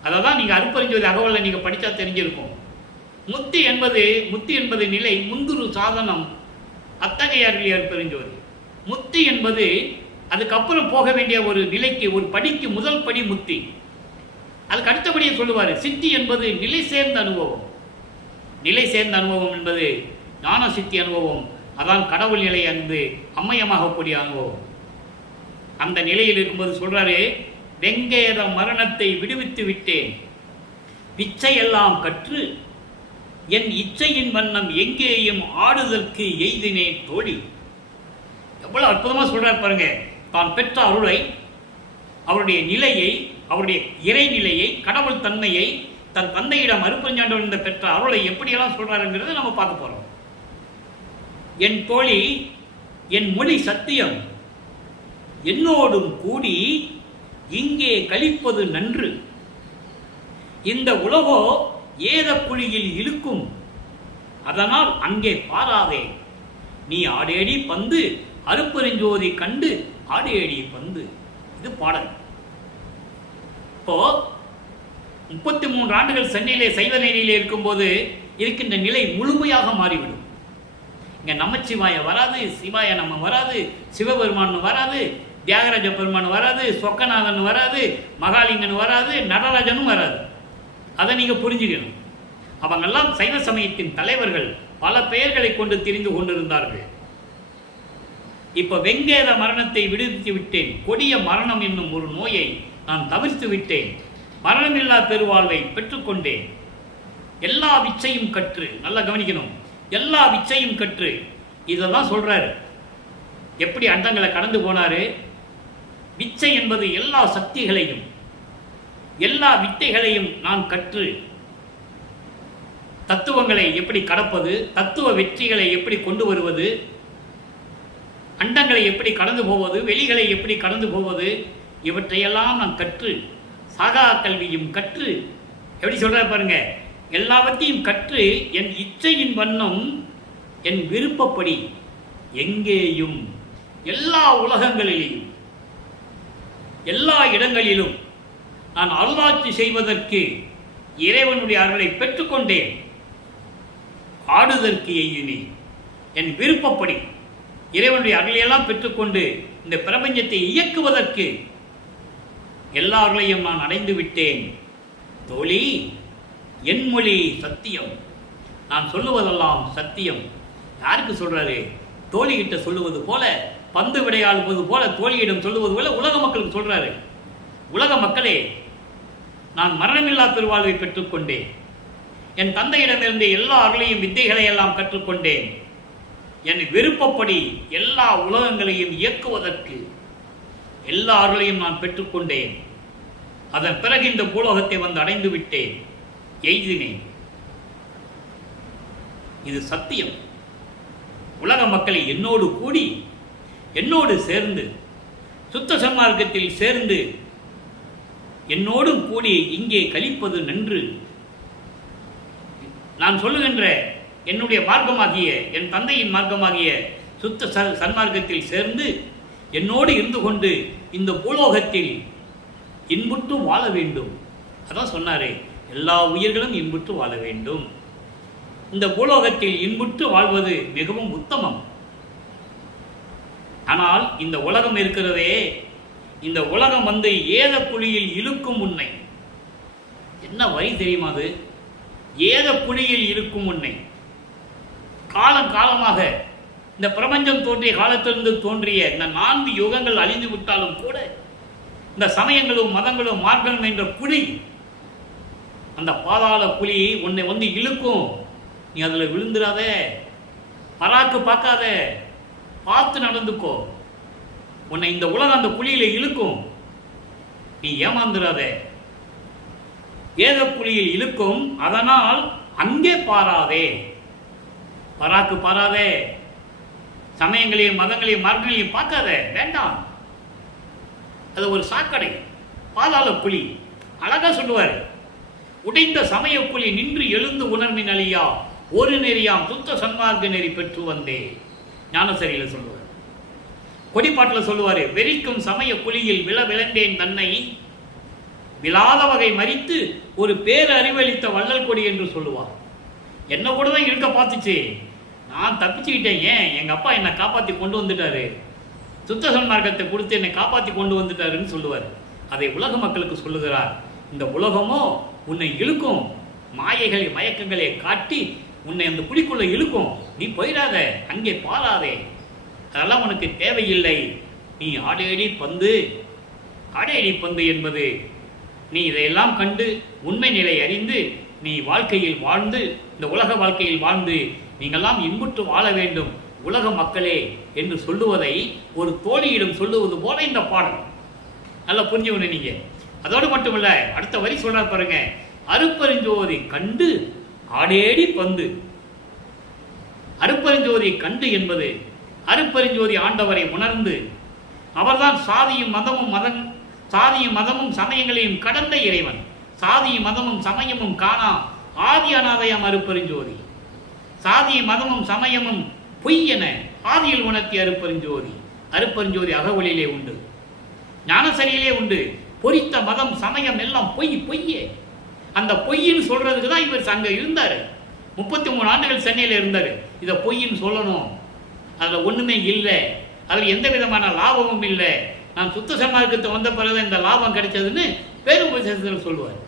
அதை தான் நீங்கள் அருட்பெருஞ்சோதி அகவலை நீங்கள் படித்தா தெரிஞ்சிருக்கும். முத்தி என்பது நிலை, முந்துரு சாதனம். அத்தகைய அருளி அருட்பெருஞ்சோதி. முத்தி என்பது அதுக்கப்புறம் போக வேண்டிய ஒரு நிலைக்கு, ஒரு படிக்கு முதல் படி முத்தி. அதுக்கு அடுத்தபடியே சொல்லுவார். சித்தி என்பது நிலை சேர்ந்த அனுபவம். நிலை சேர்ந்த அனுபவம் என்பது ஞான சித்தி அனுபவம். அதான் கடவுள் நிலை அன்பு அம்மையமாகக்கூடிய அனுபவம். அந்த நிலையில் இருக்கும்போது சொல்றாரு, வெங்கேத மரணத்தை விடுவித்து விட்டேன், பிச்சையெல்லாம் கற்று என் இச்சையின் வண்ணம் எங்கேயும் ஆடுதற்கு எய்தினே தோழி. எவ்வளவு அற்புதமா சொல்றார் பாருங்க. தான் பெற்ற அருளை, அவருடைய நிலையை, அவருடைய இறைநிலையை, கடவுள் தன்மையை, தன் தந்தையிடம் அருட்பெருஞ்சாண்டவன் பெற்ற அருளை எப்படியெல்லாம் சொல்றாருங்கிறத நம்ம பார்க்க போறோம். என் தோழி, என் மொழி சத்தியம், என்னோடும் கூடி இங்கே கழிப்பது நன்று. இந்த உலகோ ஏத குழியில் இழுக்கும், அதனால் அங்கே பாராதே. நீ ஆடேடி பந்து அருட்பெருஞ்சோதி கண்டு ஆடேடி பந்து. இது பாடல். இப்போ 33 ஆண்டுகள் சென்னையிலே சைவ நெறியிலே இருக்கும்போது இருக்கின்ற நிலை முழுமையாக மாறிவிடும். இங்க நமச்சிவாய வராது, சிவாய நம்ம வராது, சிவபெருமான் வராது, தியாகராஜ பெருமான் வராது, சொக்கநாதன் வராது, மகாலிங்கன் வராது, நடராஜனும் வராது. அதை நீங்க புரிஞ்சுக்கணும். அவங்கெல்லாம் சைவ சமயத்தின் தலைவர்கள், பல பெயர்களை கொண்டு திரிந்து கொண்டிருந்தார்கள். இப்ப வெங்கேத மரணத்தை விடுவித்து விட்டேன். கொடிய மரணம் என்னும் ஒரு நோயை நான் தவிர்த்து விட்டேன். மரணமில்லா பெருவாழ்வை பெற்றுக்கொண்டேன். எல்லா விச்சையும் கற்று, நல்லா கவனிக்கணும், எல்லா விச்சையும் கற்று. இதைதான் சொல்றாரு. எப்படி அண்டங்களை கடந்து போனாரு? விச்சை என்பது எல்லா சக்திகளையும் எல்லா வித்தைகளையும் நான் கற்று தத்துவங்களை எப்படி கடப்பது, தத்துவ வெற்றிகளை எப்படி கொண்டு வருவது, அண்டங்களை எப்படி கடந்து போவது, வெளிகளை எப்படி கடந்து போவது, இவற்றையெல்லாம் நான் கற்று சாகா கல்வியும் கற்று, எப்படி சொல்ற பாருங்க, எல்லாவற்றையும் கற்று என் இச்சையின் வண்ணம் என் விருப்பப்படி எங்கேயும் எல்லா உலகங்களிலும் எல்லா இடங்களிலும் நான் அருளாட்சி செய்வதற்கு இறைவனுடைய அருளை பெற்றுக்கொண்டேன். ஆடுதற்கு எய்யினேன். என் விருப்பப்படி இறைவனுடைய அருளையெல்லாம் பெற்றுக்கொண்டு இந்த பிரபஞ்சத்தை இயக்குவதற்கு எல்லா அருளையும் நான் அடைந்து விட்டேன். தோழி, என் மொழி சத்தியம், நான் சொல்லுவதெல்லாம் சத்தியம். யாருக்கு சொல்றாரு? தோழிகிட்ட சொல்லுவது போல, பந்து விளையாடுவது போல தோழியிடம் சொல்லுவது போல உலக மக்களுக்கு சொல்றாரு. உலக மக்களே, நான் மரணமில்லா பெருவாழ்வை பெற்றுக்கொண்டேன். என் தந்தையிடமிருந்து எல்லா அருளையும் வித்தைகளை எல்லாம் கற்றுக்கொண்டேன். என் விருப்பப்படி எல்லா உலகங்களையும் இயக்குவதற்கு எல்லா அருளையும் நான் பெற்றுக்கொண்டேன். அதன் பிறகு இந்த பூலோகத்தை வந்து அடைந்து விட்டேன், எய்தினேன். இது சத்தியம். உலக மக்களை என்னோடு கூடி, என்னோடு சேர்ந்து, சுத்த சன்மார்க்கத்தில் சேர்ந்து என்னோடும் கூடி இங்கே கழிப்பது நன்று. நான் சொல்லுகின்ற என்னுடைய மார்க்கமாகிய, என் தந்தையின் மார்க்கமாகிய சுத்த சன்மார்க்கத்தில் சேர்ந்து என்னோடு இருந்து கொண்டு இந்த பூலோகத்தில் இன்புற்று வாழ வேண்டும். அதான் சொன்னாரே, எல்லா உயிர்களும் இன்புற்று வாழ வேண்டும். இந்த பூலோகத்தில் இன்புற்று வாழ்வது மிகவும் உத்தமம். ஆனால் இந்த உலகம் இருக்கிறதே, இந்த உலகம் வந்து ஏத குழியில் இழுக்கும் உன்னை. என்ன வரி தெரியுமா அது? ஏத குழியில் இழுக்கும் உன்னை. காலம் காலமாக இந்த பிரபஞ்சம் தோன்றிய காலத்திலிருந்து தோன்றிய இந்த 4 யுகங்கள் அழிந்து விட்டாலும் கூட இந்த சமயங்களும் மதங்களும் மார்க்கம் என்ற குழி, அந்த பாதாள குழி உன்னை வந்து இழுக்கும். நீ அதில் விழுந்துடாத, பராக்கு பார்க்காத, பார்த்து நடந்துக்கோ. உன்னை இந்த உலகம் அந்த குழியில இழுக்கும், நீ ஏமாந்துடாத. ஏத குழியில் இழுக்கும், அதனால் அங்கே பாராதே, பராக்கு பாராதே, சமயங்களையும் மதங்களையும் மார்க்கங்களையும் பார்க்காத, வேண்டாம். அது ஒரு சாக்கடை, பாதாள குழி. அழகா சொல்லுவார், உடைந்த சமய குழி நின்று எழுந்து உணர்மின் அழியா ஒரு நெறியாம் சுத்த சன்மார்க்க நெறி பெற்று வந்தே. ஞானசரியில சொல்லுவார். கொடிப்பாட்டில் சொல்லுவாரு, வெறிக்கும் சமய குழியில் விழந்தேன் தன்னை விழாத வகை மறித்து ஒரு பேர் அறிவளித்த வள்ளல் கொடி என்று சொல்லுவார். என்ன கூட தான் இருக்க பார்த்துச்சு, நான் தப்பிச்சுக்கிட்டேன். ஏன்? எங்க அப்பா என்னை காப்பாற்றி கொண்டு வந்துட்டாரு, சுத்த சன்மார்க்கத்தை கொடுத்து என்னை காப்பாற்றி கொண்டு வந்துட்டாருன்னு சொல்லுவார். அதை உலக மக்களுக்கு சொல்லுகிறார். இந்த உலகமோ உன்னை இழுக்கும், மாயைகளை மயக்கங்களை காட்டி உன்னை அந்த குழிக்குள்ள இழுக்கும். நீ போயிடாத, அங்கே பாராதே, அதெல்லாம் உனக்கு தேவையில்லை. நீ ஆடேடி பந்து. ஆடேடி பந்து என்பது நீ இதையெல்லாம் கண்டு உண்மை நிலை அறிந்து நீ வாழ்க்கையில் வாழ்ந்து, இந்த உலக வாழ்க்கையில் வாழ்ந்து நீங்கள்லாம் இன்புற்று வாழ வேண்டும் உலக மக்களே என்று சொல்லுவதை ஒரு தோழியிடம் சொல்லுவது போல இந்த பாடல். நல்லா புரிஞ்சுக்கணும் நீங்க. அதோடு மட்டுமல்ல, அடுத்த வரி சொல்ற பாருங்க, அருப்பெருஞ்சோதி கண்டு ஆடேடி பந்து. அருப்பெருஞ்சோதி கண்டு என்பது அருப்பெருஞ்சோதி ஆண்டவரை உணர்ந்து, அவர்தான் சாதியும் மதமும் சமயங்களையும் கடந்த இறைவன். சாதியும் மதமும் சமயமும் காணா ஆதி அநாதயம் அருப்பெருஞ்சோதி. சாதியும் மதமும் சமயமும் பொய் என ஆதியில் உணர்த்திய அருப்பெருஞ்சோதி. அருப்பெருஞ்சோதி அகவலிலே உண்டு, ஞானசரியிலே உண்டு. பொறித்த மதம் சமயம் எல்லாம் பொய்யே. அந்த பொய்ன்னு சொல்றதுக்கு தான் இவர் அங்க இருந்தாரு. 33 ஆண்டுகள் சென்னையில் இருந்தாரு. இதை பொய்ன்னு சொல்லணும், அதில் ஒன்றுமே இல்லை, அதில் எந்த விதமான லாபமும் இல்லை, நான் சுத்த சன்மார்க்கத்தை வந்த பிறகு இந்த லாபம் கிடைச்சதுன்னு பேருபதேசத்தில் சொல்லுவார்.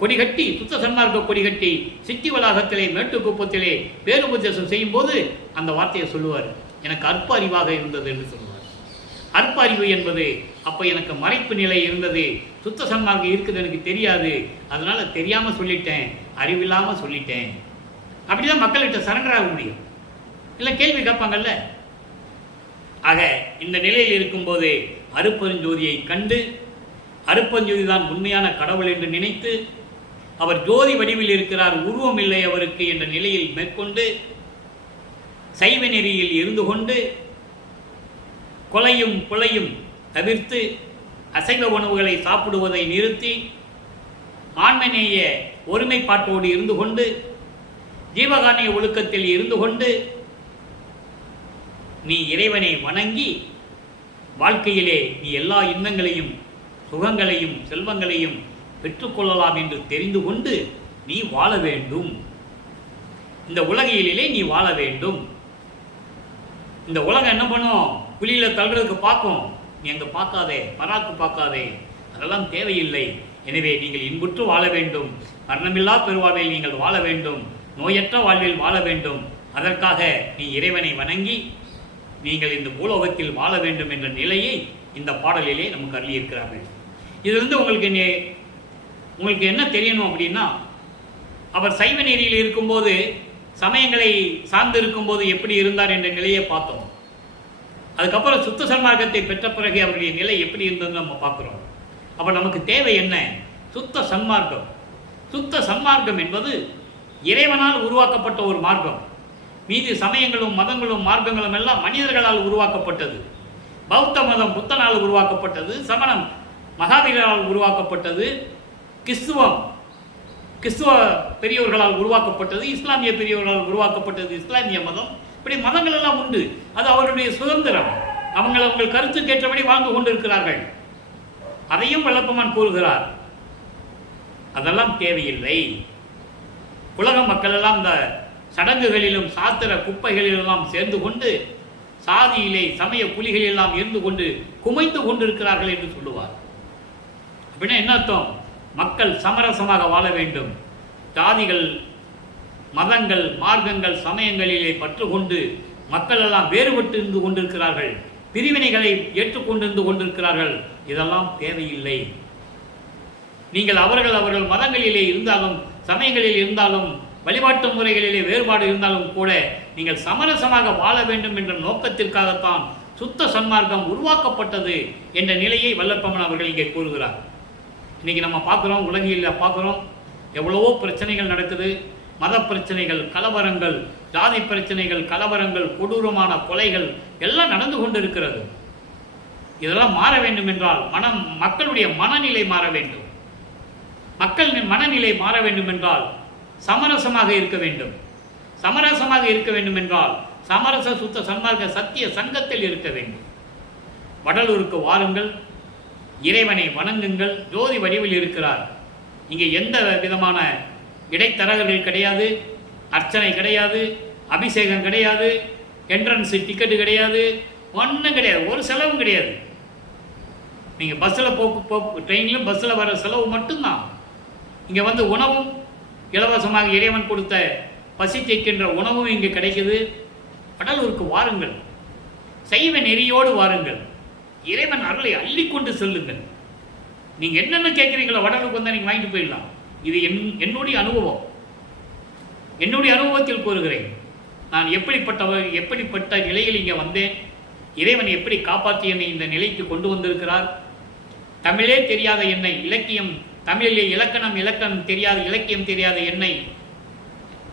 கொடிகட்டி சுத்த சன்மார்க்க கொடிகட்டி சிட்டி வளாகத்திலே மேட்டுக்குப்பத்திலே பேருபதேசம் செய்யும் போது அந்த வார்த்தையை சொல்லுவார், எனக்கு அற்ப அறிவாக இருந்தது என்று சொல்லுவார். அற்ப அறிவு என்பது அப்போ எனக்கு மறைப்பு நிலை இருந்தது, சுத்த சன்மார்க்கம் இருக்குது எனக்கு தெரியாது, அதனால தெரியாமல் சொல்லிட்டேன், அறிவில்லாமல் சொல்லிட்டேன். அப்படிதான் மக்கள்கிட்ட சரண்டர் ஆக முடியும், இல்லை கேள்வி கேட்பாங்கல்ல. ஆக இந்த நிலையில் இருக்கும்போது அருப்பெருஞ்சோதியை கண்டு அருப்பெருஞ்சோதி தான் உண்மையான கடவுள் என்று நினைத்து அவர் ஜோதி வடிவில் இருக்கிறார், உருவம் இல்லை அவருக்கு என்ற நிலையில் மேற்கொண்டு சைவ நெறியில் இருந்து கொண்டு கொலையும் கொலையும் தவிர்த்து அசைவ உணவுகளை சாப்பிடுவதை நிறுத்தி ஆன்மநேய ஒருமைப்பாட்டோடு இருந்து கொண்டு ஜீவகானிய ஒழுக்கத்தில் இருந்து கொண்டு நீ இறைவனை வணங்கி வாழ்க்கையிலே நீ எல்லா இன்பங்களையும் சுகங்களையும் செல்வங்களையும் பெற்றுக்கொள்ளலாம் என்று தெரிந்து கொண்டு நீ வாழ வேண்டும். இந்த உலகிலே நீ வாழ வேண்டும். இந்த உலகம் என்ன பண்ணும்? புலியில தள்ளுறதுக்கு பார்க்கும், நீ அங்கே பார்க்காதே, பராக்கு பார்க்காதே, அதெல்லாம் தேவையில்லை. எனவே நீங்கள் இன்புற்று வாழ வேண்டும், மரணமில்லா பெருவாழ்வில் நீங்கள் வாழ வேண்டும், நோயற்ற வாழ்வில் வாழ வேண்டும். அதற்காக நீ இறைவனை வணங்கி நீங்கள் இந்த பூலோகத்தில் வாழ வேண்டும் என்ற நிலையை இந்த பாடலிலே நமக்கு அருளியிருக்கிறார்கள். இதிலிருந்து உங்களுக்கு என்ன தெரியணும் அப்படின்னா, அவர் சைவ நெறியில் இருக்கும்போது சமயங்களை சார்ந்து இருக்கும்போது எப்படி இருந்தார் என்ற நிலையை பார்த்தோம். அதுக்கப்புறம் சுத்த சன்மார்க்கத்தை பெற்ற பிறகு அவருடைய நிலை எப்படி இருந்ததுன்னு நம்ம பார்க்குறோம். அப்போ நமக்கு தேவை என்ன? சுத்த சன்மார்க்கம். சுத்த சன்மார்க்கம் என்பது இறைவனால் உருவாக்கப்பட்ட ஒரு மார்க்கம். மீதி சமயங்களும் மதங்களும் மார்க்கங்களும் எல்லாம் மனிதர்களால் உருவாக்கப்பட்டது. பௌத்த மதம் புத்தனால் உருவாக்கப்பட்டது, சமணம் மகாவீரரால் உருவாக்கப்பட்டது, கிறிஸ்துவ பெரியவர்களால் உருவாக்கப்பட்டது, இஸ்லாமிய பெரியவர்களால் உருவாக்கப்பட்டது இஸ்லாமிய மதம். இப்படி மதங்கள் எல்லாம் உண்டு, அது அவருடைய சுதந்திரம். அவங்கள் கருத்துக்கேற்றபடி வாழ்ந்து கொண்டிருக்கிறார்கள். அதையும் வல்லப்பெருமான் கூறுகிறார், அதெல்லாம் தேவையில்லை. உலக மக்கள் எல்லாம் இந்த சடங்குகளிலும் சாத்திர குப்பைகளிலெல்லாம் சேர்ந்து கொண்டு சாதியிலே சமய புலிகளெல்லாம் இருந்து கொண்டு குமைந்து கொண்டிருக்கிறார்கள் என்று சொல்லுவார். அப்படின்னா என்ன அர்த்தம்? மக்கள் சமரசமாக வாழ வேண்டும். ஜாதிகள், மதங்கள், மார்க்கங்கள், சமயங்களிலே பற்றுக்கொண்டு மக்கள் எல்லாம் வேறுபட்டு இருந்து கொண்டிருக்கிறார்கள், பிரிவினைகளை ஏற்றுக்கொண்டிருந்து கொண்டிருக்கிறார்கள். இதெல்லாம் தேவையில்லை. நீங்கள் அவர்கள் மதங்களிலே இருந்தாலும் சமயங்களில் இருந்தாலும் வழிபாட்டு முறைகளிலே வேறுபாடு இருந்தாலும் கூட நீங்கள் சமரசமாக வாழ வேண்டும் என்ற நோக்கத்திற்காகத்தான் சுத்த சன்மார்க்கம் உருவாக்கப்பட்டது என்ற நிலையை வல்லப்பெருமான் அவர்கள் இங்கே கூறுகிறார். இன்னைக்கு நம்ம பார்க்குறோம், உலகில் பார்க்குறோம், எவ்வளவோ பிரச்சனைகள் நடக்குது. மத பிரச்சனைகள், கலவரங்கள், ஜாதி பிரச்சனைகள், கலவரங்கள், கொடூரமான கொலைகள் எல்லாம் நடந்து கொண்டிருக்கிறது. இதெல்லாம் மாற வேண்டும் என்றால் மக்களுடைய மனநிலை மாற வேண்டும். மக்கள் மனநிலை மாற வேண்டும் என்றால் சமரசமாக இருக்க வேண்டும். சமரசமாக இருக்க வேண்டும் என்றால் சமரச சுத்த சன்மார்க்க சத்திய சங்கத்தில் இருக்க வேண்டும். வடலூருக்கு வாருங்கள், இறைவனை வணங்குங்கள். ஜோதி வடிவில் இருக்கிறார். இங்கே எந்த விதமான இடைத்தரகர்கள் கிடையாது, அர்ச்சனை கிடையாது, அபிஷேகம் கிடையாது, என்ட்ரன்ஸ் டிக்கெட்டு கிடையாது, ஒன்றும் கிடையாது, ஒரு செலவும் கிடையாது. நீங்கள் பஸ்ஸில் ட்ரெயினிலும் பஸ்ஸில் வர செலவு மட்டும்தான். இங்கே வந்து உணவும் இலவசமாக இறைவன் கொடுத்த பசி தேய்க்கின்ற உணவும் இங்கே கிடைக்குது. வடலூருக்கு வாருங்கள், சைவ நெறியோடு வாருங்கள், இறைவன் அருளை அள்ளிக்கொண்டு செல்லுங்கள். நீங்கள் என்னென்ன கேட்குறீங்களோ வடலூருக்கு வந்தால் நீங்கள் வாங்கிட்டு போயிடலாம். இது என்னுடைய அனுபவம். என்னுடைய அனுபவத்தில் கூறுகிறேன். நான் எப்படிப்பட்ட நிலையில் இங்கே வந்தேன், இறைவன் எப்படி காப்பாற்றி என்னை இந்த நிலைக்கு கொண்டு வந்திருக்கிறார். தமிழே தெரியாத என்னை தமிழிலே இலக்கணம் தெரியாத, இலக்கியம் தெரியாத என்னை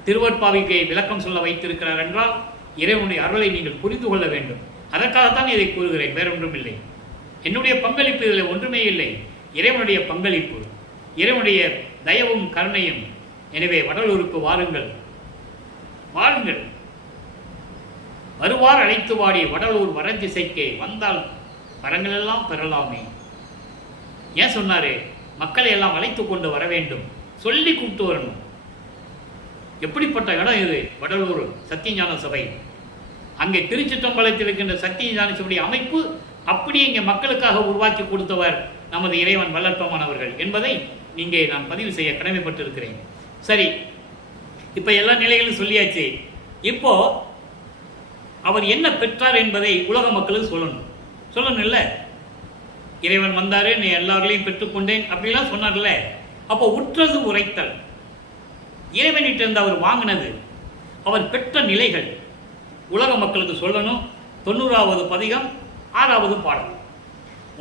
திருவற்பாவிக்கு விளக்கம் சொல்ல வைத்திருக்கிறார் என்றால் இறைவனுடைய அருளை நீங்கள் புரிந்து கொள்ள வேண்டும். அதற்காகத்தான் இதை கூறுகிறேன், வேறொன்றும் இல்லை. என்னுடைய பங்களிப்பு இதில் ஒன்றுமே இல்லை, இறைவனுடைய பங்களிப்பு, இறைவனுடைய தயவும் கருணையும். எனவே வடலூருக்கு வாருங்கள், வாருங்கள். வருவார் அழைத்து வாடி வடலூர் வரதிசைக்கே வந்தால் வரங்களெல்லாம் பெறலாமே. ஏன் சொன்னாரு? மக்களை எல்லாம் அழைத்து கொண்டு வர வேண்டும், சொல்லி கூப்பிட்டு வரணும். எப்படிப்பட்ட இடம் இது வடலூர் சத்தியஞான சபை. அங்கே திருச்சிற்றம்பலத்தில் இருக்கின்ற சத்தியஞான சபையுடைய அமைப்பு அப்படி இங்கே மக்களுக்காக உருவாக்கி கொடுத்தவர் நமது இறைவன் வல்லற்பமானவர்கள் என்பதை இங்கே நான் பதிவு செய்ய கடமைப்பட்டிருக்கிறேன். சரி, இப்போ எல்லா நிலைகளும் சொல்லியாச்சு. இப்போ அவர் என்ன பெற்றார் என்பதை உலக மக்களுக்கு சொல்லணும் இல்லை? இறைவன் வந்தாரு, நீ எல்லாரையும் பெற்றுக்கொண்டேன் அப்படிலாம் சொன்னார்ல. அப்போ உற்றது உரைத்தல், இறைவனிட்ட இருந்து அவர் வாங்கினது, அவர் பெற்ற நிலைகள் உலக மக்களுக்கு சொல்லணும். 90வது பதிகம் 6வது பாடல்.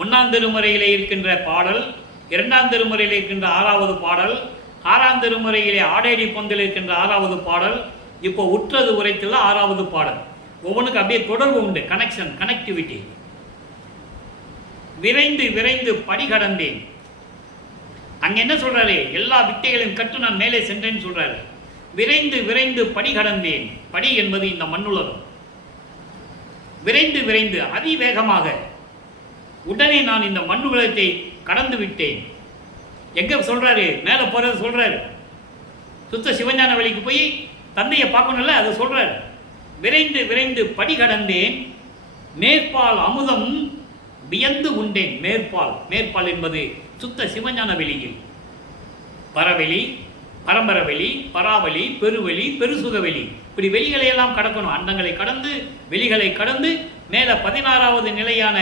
1ஆம் திருமுறையிலே இருக்கின்ற பாடல், 2ஆம் திருமுறையில் இருக்கின்ற 6வது பாடல், 6ஆம் திருமுறையிலே ஆடேடி பொந்தில் இருக்கின்ற 6வது பாடல், இப்போ உற்றது உரைத்தல் 6வது பாடல். ஒவ்வொன்றுக்கு அப்படியே தொடர்பு உண்டு, கனெக்டிவிட்டி. விரைந்து விரைந்து படி கடந்தேன். அங்க என்ன சொல்றாரு? எல்லா வித்தைகளையும் கற்று நான் மேலே சென்றேன்னு சொல்றாரு. விரைந்து விரைந்து படி கடந்தேன். படி என்பது இந்த மண்ணுலகம். விரைந்து விரைந்து அதிவேகமாக உடனே நான் இந்த மண்ணுலகத்தை கடந்து விட்டேன். எங்க சொல்றாரு? மேல போறது சொல்றாரு. சுத்த சிவஞான வழிக்கு போய் தந்தையை பார்க்கணும்ல, அது சொல்றாரு. விரைந்து விரைந்து படி கடந்தேன், மேற்பால் அமுதம் வியந்து உண்டேன். மேற்பால் என்பது சுத்த சிவஞான வெளியில் பரவெளி, பரம்பரவெளி, பராவெளி, பெருவெளி, பெருசுகவெளி, இப்படி வெளிகளை எல்லாம் கடக்கணும். அண்டங்களை கடந்து வெளிகளை கடந்து மேல 16வது நிலையான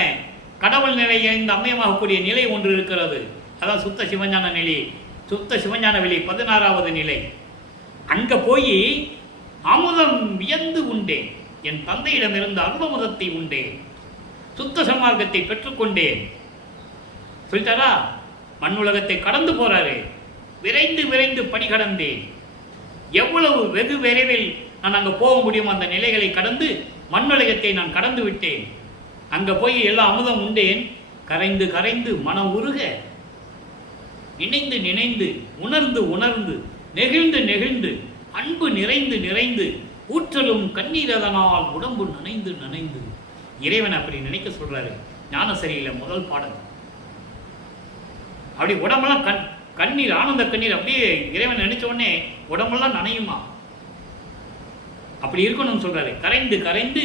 கடவுள் நிலையை இந்த அம்மையமாகக்கூடிய நிலை ஒன்று இருக்கிறது. அதான் சுத்த சிவஞான நிலை, சுத்த சிவஞான வெளி 16வது நிலை. அங்க போய் அமுதம் வியந்து உண்டேன். என் தந்தையிடமிருந்து அருளமுதத்தை உண்டேன், சுத்த சன்மார்க்கத்தை பெற்றுக்கொண்டேன் சொல்லிட்டாரா? மண்ணுலகத்தை கடந்து போறாரு. விரைந்து விரைந்து படி கடந்தேன். எவ்வளவு வெகு விரைவில் நான் அங்க போக முடியும் அந்த நிலைகளை கடந்து மண்ணுலகத்தை நான் கடந்து விட்டேன். அங்க போய் எல்லா அமுதம் உண்டேன். கரைந்து கரைந்து மனம் உருக, நினைந்து நினைந்து, உணர்ந்து உணர்ந்து, நெகிழ்ந்து நெகிழ்ந்து, அன்பு நிறைந்து நிறைந்து, ஊற்றலும் கண்ணீரதனால் உடம்பு நனைந்து நனைந்து. இறைவன் அப்படி நினைக்க சொல்றாரு. ஞானசரியில முதல் பாடல். அப்படி உடம்பெல்லாம் கண்ணீர், ஆனந்த கண்ணீர், அப்படியே இறைவன் நினைச்ச உடனே உடம்பெல்லாம் நனையுமா. அப்படி இருக்கணும்னு சொல்றாரு. கரைந்து கரைந்து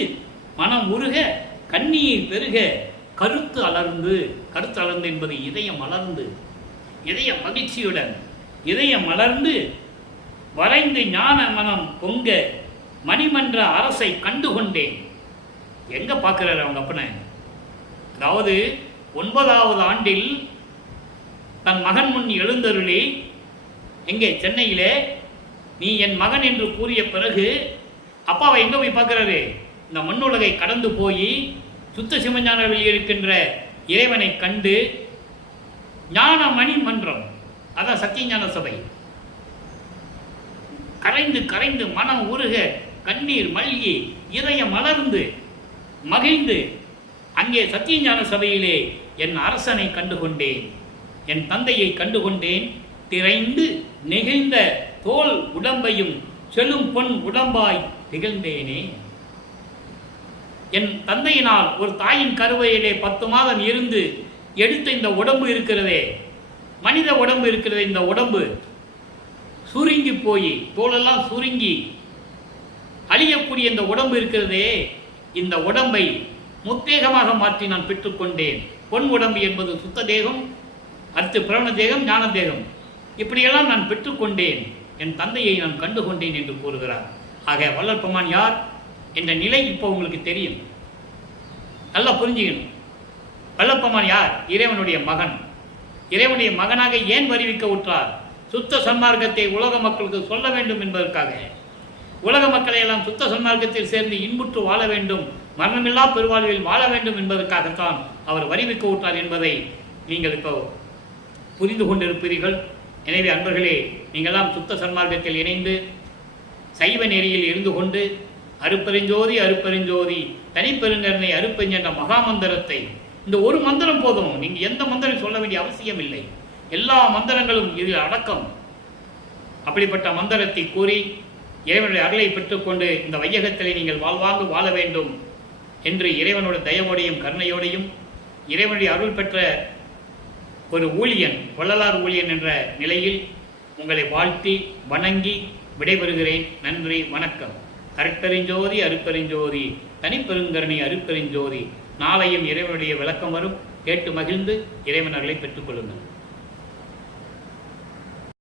மனம் உருக, கண்ணீர் பெருக, கருத்து அலர்ந்து. கருத்து அலர்ந்து என்பது இதயம் மலர்ந்து, இதய மகிழ்ச்சியுடன் இதயம் மலர்ந்து, வரைந்து ஞான மனம் பொங்க, மணிமன்ற அரசை கண்டுகொண்டேன். எங்க பார்க்கிறாரு அவங்க அப்பனை? அதாவது 9வது ஆண்டில் தன் மகன் முன் எழுந்தருளி, எங்கே? சென்னையிலே நீ என் மகன் என்று கூறிய பிறகு அப்பாவை எங்க போய் பார்க்கிறாரு? இந்த மண்ணுலகை கடந்து போய் சுத்த சிவஞானவில் இருக்கின்ற இறைவனை கண்டு, ஞான மணி மன்றம், அதான் சத்தியஞான சபை, கரைந்து கரைந்து மனம் உருக, கண்ணீர் மல்கி, இதயம் மலர்ந்து மகிழ்ந்து, அங்கே சத்தியஞான சபையிலே என் அரசனை கண்டுகொண்டேன், என் தந்தையை கண்டுகொண்டேன். திரைந்து நெகிழ்ந்த தோல் உடம்பையும் செல்லும் பொன் உடம்பாய் திகழ்ந்தேனே. என் தந்தையினால் ஒரு தாயின் கருவையிலே 10 மாதம் இருந்து எடுத்த இந்த உடம்பு இருக்கிறதே, மனித உடம்பு இருக்கிறதே, இந்த உடம்பு சுருங்கி போய் தோலெல்லாம் சுருங்கி அழியக்கூடிய இந்த உடம்பு இருக்கிறதே, இந்த உடம்பை முத்தேகமாக மாற்றி நான் பெற்றுக்கொண்டேன். பொன் உடம்பு என்பது சுத்த தேகம், அடுத்து பிரவண தேகம், ஞான தேகம், இப்படியெல்லாம் நான் பெற்றுக்கொண்டேன். என் தந்தையை நான் கண்டுகொண்டேன் என்று கூறுகிறார். ஆக வல்லற்பெருமான் யார் என்ற நிலை இப்போ உங்களுக்கு தெரியும். நல்லா புரிஞ்சுக்கணும். வல்லற்பெருமான் யார்? இறைவனுடைய மகன். இறைவனுடைய மகனாக ஏன் வருவிக்க உற்றார்? சுத்த சன்மார்க்கத்தை உலக மக்களுக்கு சொல்ல வேண்டும் என்பதற்காக. உலக மக்களை எல்லாம் சுத்த சன்மார்க்கத்தில் சேர்ந்து இன்புற்று வாழ வேண்டும், மரணமில்லா பெருவாழ்வில் வாழ வேண்டும் என்பதற்காகத்தான் அவர் வருவிக்க உற்றார் என்பதை நீங்கள் இப்போ புரிந்து கொண்டிருப்பீர்கள். எனவே அன்பர்களே, நீங்கள்லாம் சுத்த சன்மார்க்கத்தில் இணைந்து சைவ நெறியில் இருந்து கொண்டு அருப்பெருஞ்சோதி அருப்பெருஞ்சோதி தனிப்பெருங்கருணை அருப்பெருஞ் என்ற மகாமந்திரத்தை, இந்த ஒரு மந்திரம் போதும், நீங்கள் எந்த மந்திரம் சொல்ல வேண்டிய அவசியம் இல்லை, எல்லா மந்திரங்களும் இதில் அடக்கம். அப்படிப்பட்ட மந்திரத்தை கூறி இறைவனுடைய அருளை பெற்றுக்கொண்டு இந்த வையகத்திலே நீங்கள் வாழ்வாங்கு வாழ வேண்டும் என்று இறைவனோட தயவோடையும் கருணையோடையும் இறைவனுடைய அருள் பெற்ற ஒரு ஊழியன், வள்ளலார் ஊழியன் என்ற நிலையில் உங்களை வாழ்த்தி வணங்கி விடைபெறுகிறேன். நன்றி, வணக்கம். அருட்பெருஞ்சோதி அருட்பெருஞ்சோதி தனிப்பெருங்கருணை அருட்பெருஞ்சோதி நாளையும் இறைவனுடைய விளக்கம் வரும். கேட்டு மகிழ்ந்து இறைவனர்களை பெற்றுக்கொள்ளுங்கள்.